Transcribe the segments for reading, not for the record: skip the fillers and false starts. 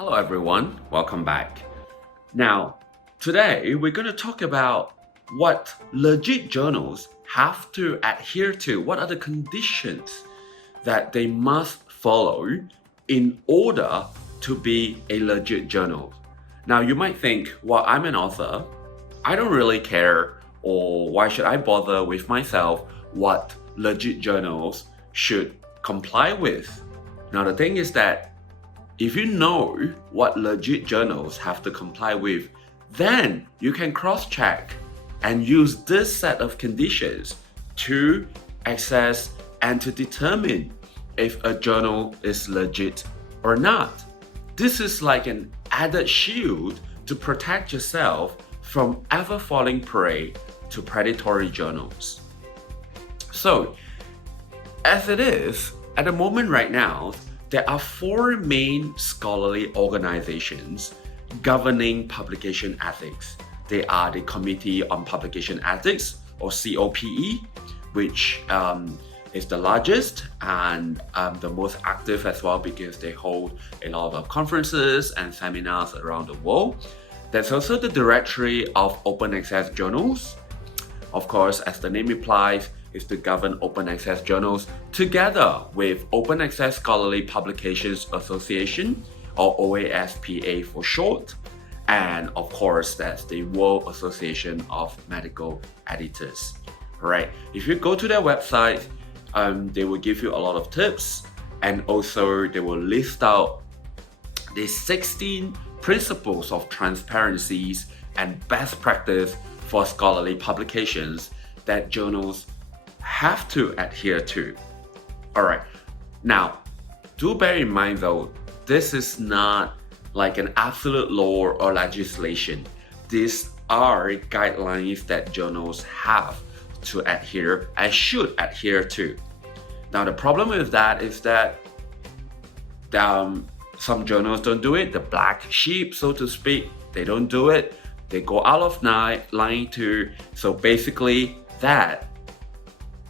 Hello everyone, welcome back. Now, today we're going to talk about what legit journals have to adhere to. What are the conditions that they must follow in order to be a legit journal? Now, you might think, well, I'm an author. I don't really care, or why should I bother with myself what legit journals should comply with? Now, the thing is that if you know what legit journals have to comply with, then you can cross-check and use this set of conditions to access and to determine if a journal is legit or not. This is like an added shield to protect yourself from ever falling prey to predatory journals. So, as it is, at the moment right now, there are four main scholarly organizations governing publication ethics. They are the Committee on Publication Ethics, or COPE, which is the largest and the most active as well, because they hold a lot of conferences and seminars around the world. There's also the Directory of Open Access Journals. Of course, as the name implies, is to govern open access journals together with Open Access Scholarly Publications Association, or OASPA for short, and of course that's the World Association of Medical Editors. Right? If you go to their website, they will give you a lot of tips, and also they will list out the 16 principles of transparencies and best practice for scholarly publications that journals have to adhere to. Alright, now do bear in mind though, this is not like an absolute law or legislation. These are guidelines that journals have to adhere and should adhere to. Now the problem with that is that some journals don't do it, the black sheep so to speak, they don't do it, they go out of line too. So basically that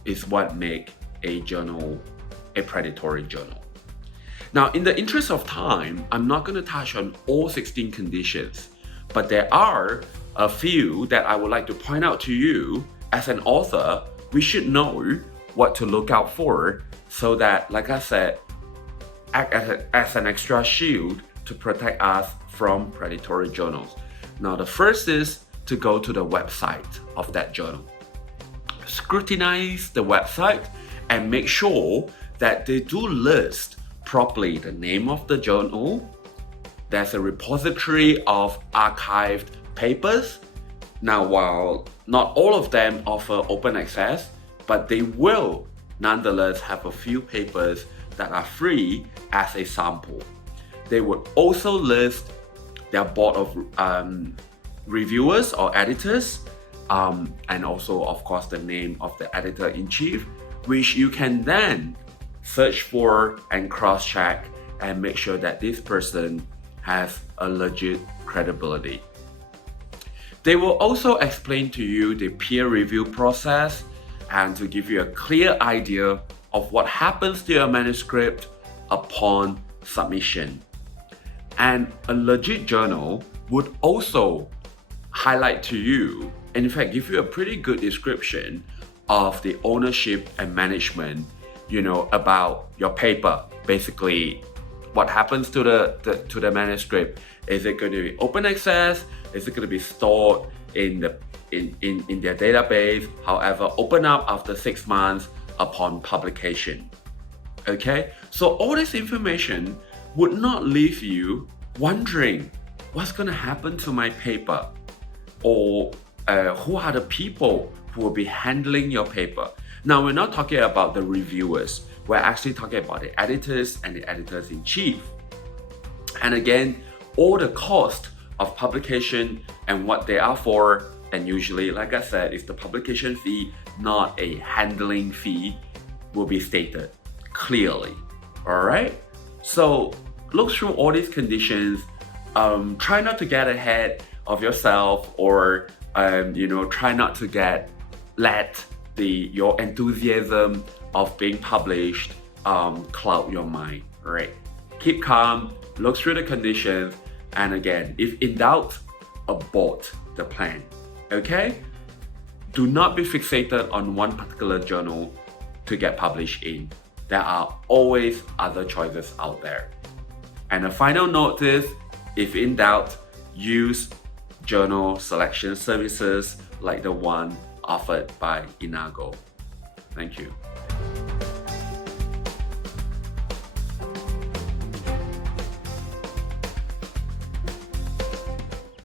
is what make a journal a predatory journal. Now, in the interest of time, I'm not going to touch on all 16 conditions, but there are a few that I would like to point out to you. As an author, we should know what to look out for so that, like I said, act as an extra shield to protect us from predatory journals. Now, the first is to go to the website of that journal. Scrutinize the website and make sure that they do list properly the name of the journal. There's a repository of archived papers. Now, while not all of them offer open access, but they will nonetheless have a few papers that are free as a sample. They would also list their board of reviewers or editors, and also of course the name of the editor-in-chief, which you can then search for and cross-check and make sure that this person has a legit credibility. They will also explain to you the peer review process and to give you a clear idea of what happens to your manuscript upon submission. And a legit journal would also highlight to you, and in fact give you a pretty good description of the ownership and management, about your paper. Basically, what happens to the manuscript. Is it going to be open access? Is it going to be stored in their database? However, open up after 6 months upon publication. Okay, so all this information would not leave you wondering what's going to happen to my paper, or who are the people who will be handling your paper. Now, we're not talking about the reviewers. We're actually talking about the editors and the editors-in-chief. And again, all the cost of publication and what they are for, and usually, like I said, is the publication fee, not a handling fee, will be stated clearly. Alright? So look through all these conditions. Try not to get ahead of yourself, or try not to let your enthusiasm of being published cloud your mind, right? keep calm, look through the conditions, and again, if in doubt, abort the plan. Okay? Do not be fixated on one particular journal to get published in. There are always other choices out there. And a final note is, if in doubt, use journal selection services like the one offered by Inago. Thank you.